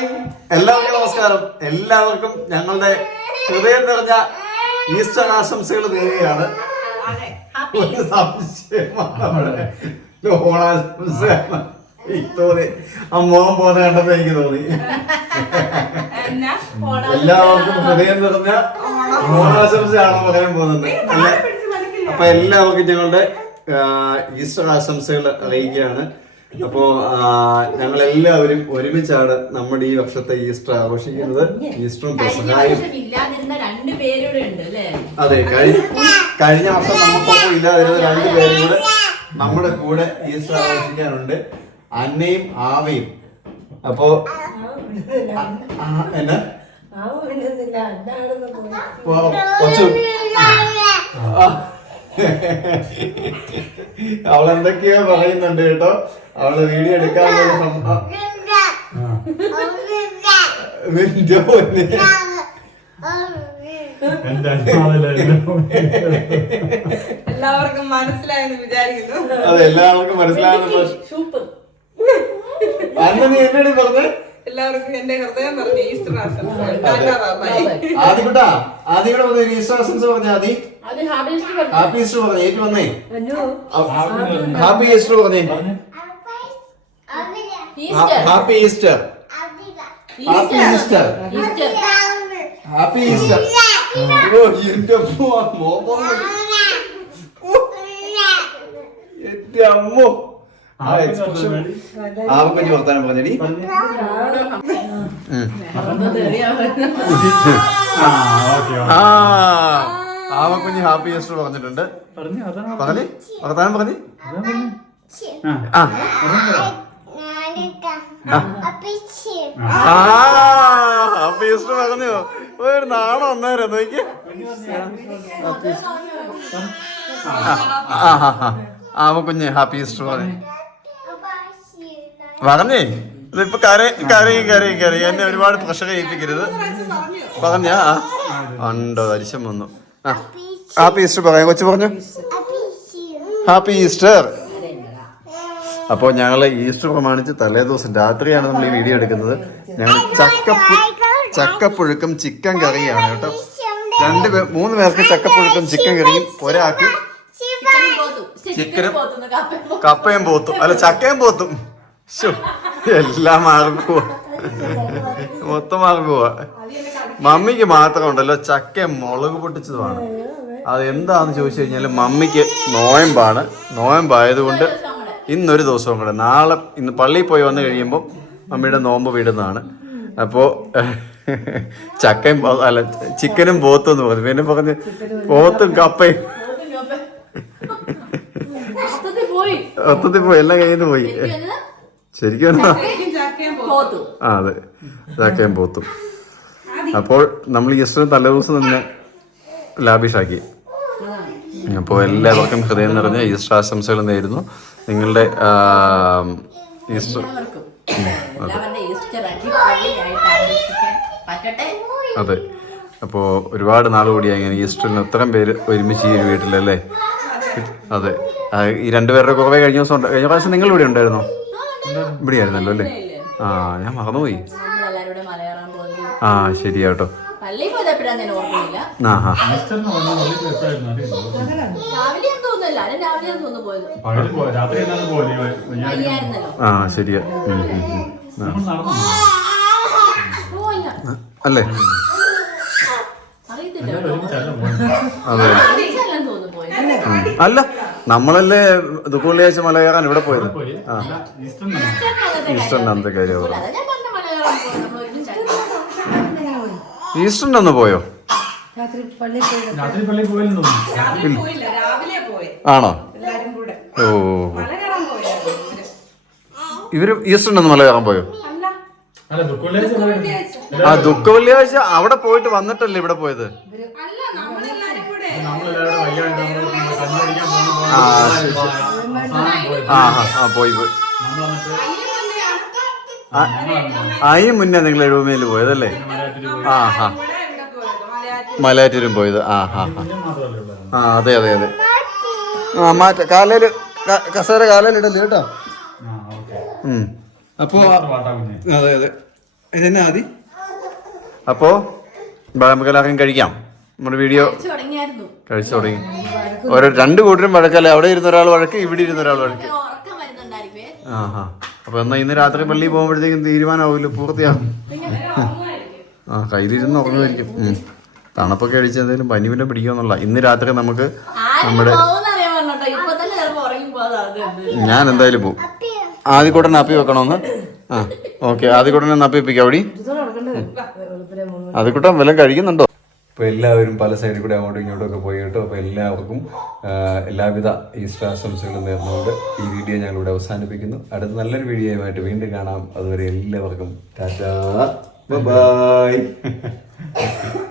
Hi. എല്ലാവർക്കും നമസ്കാരം. എല്ലാവർക്കും ഞങ്ങളുടെ ഹൃദയം നിറഞ്ഞ ഈസ്റ്റർ ആശംസകൾ നേരുകയാണ്. ഒരു സംശയമാണ് തോന്നി. കണ്ടപ്പോ എനിക്ക് തോന്നി. എല്ലാവർക്കും ഹൃദയം നിറഞ്ഞ ഓണാശംസയാണ് പറയാൻ പോകുന്നത്. അല്ലെ? അപ്പൊ എല്ലാവർക്കും ഞങ്ങളുടെ ഈസ്റ്റർ ആശംസകൾ അറിയിക്കുകയാണ്. അപ്പോ ഞങ്ങൾ എല്ലാവരും ഒരുമിച്ചാണ് നമ്മുടെ ഈ വർഷത്തെ ഈസ്റ്റർ ആഘോഷിക്കുന്നത്. ഈസ്റ്ററും പെസഹായും രണ്ട് പേരൂടെ അല്ലേ? അതെ കഴിഞ്ഞ വർഷം നമുക്ക് ഇല്ലാതിരുന്ന രണ്ട് പേരും കൂടെ നമ്മുടെ കൂടെ ഈസ്റ്റർ ആഘോഷിക്കാനുണ്ട്. അന്നയും ആവയും. അപ്പോ എന്നാ? കൊച്ചു. അവളെന്തൊക്കെയോ പറയുന്നുണ്ട് കേട്ടോ. അവൾ വീഡിയോ എടുക്കാൻ. എല്ലാവർക്കും മനസ്സിലായെന്ന് വിചാരിക്കുന്നു. അതെ എല്ലാവർക്കും മനസ്സിലായെന്ന് സൂപ്പർ. അന്ന് നീ എന്നോട് പറഞ്ഞേ? എല്ലാവർക്കും എന്റെ ഹൃദയം നിറഞ്ഞ ഈസ്റ്റർ ആശംസകൾ. Tata bye bye. ആദ്യം കേട്ടാ ആദ്യം കൂടെ വന്ന് ഈസ്റ്റർ ആശംസ പറഞ്ഞ ആദ്യം പറഞ്ഞു? ഹാപ്പി ഈസ്റ്റർ പറഞ്ഞു ഏറ്റു വന്നേ. ഹാപ്പി ഈസ്റ്റർ പറഞ്ഞേ? Easter happy Easter. Happy Easter. Happy Easter. ഓ എന്റെ അമ്മോ, എന്റെ അമ്മോ. ആ എക്സ്പ്രഷൻ ആവക്കഞ്ഞി വർത്താനം പറഞ്ഞടി. ആ ആവക്കുഞ്ഞ് ഹാപ്പി ഈസ്റ്റർ പറഞ്ഞിട്ടുണ്ട്. പറഞ്ഞേ വർത്താനം പറഞ്ഞു. ആ ആ. ഹാപ്പി ഈസ്റ്റർ പറഞ്ഞു. ഒരു നാണം ഒന്നേരം നോക്കി ആവക്കുഞ്ഞി ഹാപ്പി ഈസ്റ്റർ പറഞ്ഞു. പറഞ്ഞേ. ഇതിപ്പോ കരയും കരയും കരയും കരയും. എന്നെ ഒരുപാട് പ്രഷർ ചെയ്യിപ്പിക്കരുത്. പറഞ്ഞാ? ഉണ്ടോ അരിശം വന്നു. ആ. ഹാപ്പി ഈസ്റ്റർ പറയാം. കൊച്ചു പറഞ്ഞു? ഹാപ്പി ഈസ്റ്റർ അപ്പോൾ ഞങ്ങൾ ഈസ്റ്റർ പ്രമാണിച്ച് തലേ ദിവസം രാത്രിയാണ് നമ്മൾ ഈ വീഡിയോ എടുക്കുന്നത്. ഞങ്ങൾ ചക്കപ്പു ചക്കപ്പുഴുക്കും ചിക്കൻ കറിയാണ് കേട്ടോ. രണ്ട് പേർ മൂന്ന് പേർക്ക് ചക്കപ്പുഴുക്കും ചിക്കൻ കറിയും ഒരാൾക്ക് ചിക്കനും കപ്പയും പോത്തും. അല്ല ചക്കയും പോത്തും. എല്ലാം മാറി പോവാ മൊത്തം മാറി പോവാ മമ്മിക്ക് മാത്രം ഉണ്ടല്ലോ ചക്ക മുളക് പൊട്ടിച്ചതുമാണ്. അത് എന്താന്ന് ചോദിച്ചു കഴിഞ്ഞാൽ മമ്മിക്ക് നോയമ്പാണ്. നോയമ്പായതുകൊണ്ട് ഇന്നൊരു ദിവസവും കൂടെ. നാളെ ഇന്ന് പള്ളിയിൽ പോയി വന്നു കഴിയുമ്പോൾ മമ്മിയുടെ നോമ്പ് വിടുന്നതാണ്. അപ്പോൾ ചക്കയും അല്ല ചിക്കനും പോത്തും എന്ന് പറഞ്ഞു. പിന്നെ പറഞ്ഞ് പോത്തും കപ്പയും. മൊത്തത്തിൽ പോയി. എല്ലാം കയ്യിൽ നിന്ന് പോയി ശരിക്കും ആ അതെ. ചാക്കയും പോത്തും. അപ്പോൾ നമ്മൾ ഈസ്റ്റർ തലേദിവസം തന്നെ ലാബിഷാക്കി അപ്പോൾ എല്ലാവർക്കും ഹൃദയം നിറഞ്ഞ ഈസ്റ്റർ ആശംസകൾ നേരുന്നു. നിങ്ങളുടെ ഈസ്റ്റർ അതെ. അപ്പോൾ ഒരുപാട് നാൾ കൂടിയായി ഇങ്ങനെ ഈസ്റ്ററിന് അത്രയും പേര് ഒരുമിച്ച് ഈ ഒരു വീട്ടിലല്ലേ? അതെ. ഈ രണ്ടുപേരുടെ കുറവേ കഴിഞ്ഞ ദിവസം ഉണ്ട്. കഴിഞ്ഞ പ്രാവശ്യം നിങ്ങൾ ഇവിടെ ഉണ്ടായിരുന്നോ? ഇവിടെ ആയിരുന്നല്ലോ അല്ലേ? ആ ഞാൻ മറന്നുപോയി. ആ ശരിയാട്ടോ. കേട്ടോ ആ ശരിയാ. അല്ലേ. അതെ. അല്ല. നമ്മളല്ലേ ദുഃഖവെള്ളിയാഴ്ച മല കയറാൻ ഇവിടെ പോയത്? ആ. മലയാളം പോയി. അന്ന് ആണോ? എല്ലാരും കൂടെ. ഓ. ഇവർ. ഈസ്റ്ററിന്റെ അന്ന് മല കയറാൻ പോയോ? അല്ല ദുഃഖ വെള്ളിയാഴ്ച ആ അവിടെ പോയിട്ട് വന്നിട്ടല്ലേ ഇവിടെ പോയത്? ആ, പോയി. ആ ആ, ആ പോയി അതിന് മുന്നേ നിങ്ങൾ എഴുപമേൽ പോയതല്ലേ. ആ ഹാ മലയാറ്റൂരും പോയത്. ആ ഹാ ഹാ. ആ അതെ അതെ അതെ. ആ മാറ്റ കാലയിൽ കസേര കാലയിലിടല്ലേ കേട്ടോ? ആ, ഓക്കേ. ഉം. അപ്പോ. അതെ അതെ. ഇതന്നെ ആദി? അപ്പോ ബാ, കഴിക്കാം. നമ്മുടെ വീഡിയോ കഴിച്ചു തുടങ്ങി. ഓരോ രണ്ട് കൂട്ടരും വഴക്കല്ലേ? അവിടെ ഇരുന്ന ഒരാൾ വഴക്ക് ഇവിടെ ഇരുന്ന ഒരാൾ വഴക്ക്. ആഹാ ആ ഹാ അപ്പൊ എന്നാ ഇന്ന് രാത്രി പള്ളി പോകുമ്പോഴത്തേക്കും തീരുമാനമാവില്ല പൂർത്തിയാകും ആ കയ്യിലിരുന്ന് ഉറങ്ങുമായിരിക്കും. തണുപ്പൊക്കെ അടിച്ച് എന്തെങ്കിലും പനി പിന്നെ പിടിക്കുമെന്നുള്ള ഇന്ന് രാത്രി നമുക്ക് നമ്മുടെ ഞാൻ എന്തായാലും പോകും ആദ്യക്കൂട്ടൻ അപ്പി വെക്കണമെന്ന് ആ ഓക്കെ. ആദ്യക്കൂട്ടനെ ഒന്ന് അപ്പിപ്പിക്കാം അവിടെ? ആദ്യക്കൂട്ടൻ വല്ലതും കഴിക്കുന്നുണ്ടോ? ഇപ്പോൾ എല്ലാവരും പല സൈഡിൽ കൂടെ അങ്ങോട്ടും ഇങ്ങോട്ടും ഒക്കെ പോയി കേട്ടോ. അപ്പോൾ എല്ലാവർക്കും എല്ലാവിധ ഈസ്റ്റർ ആശംസകളും നേർന്നുകൊണ്ട് ഈ വീഡിയോ ഞങ്ങൾ ഇവിടെ അവസാനിപ്പിക്കുന്നു. അടുത്ത നല്ലൊരു വീഡിയോയുമായിട്ട് വീണ്ടും കാണാം. അതുവരെ എല്ലാവർക്കും ടാറ്റാ. ബൈ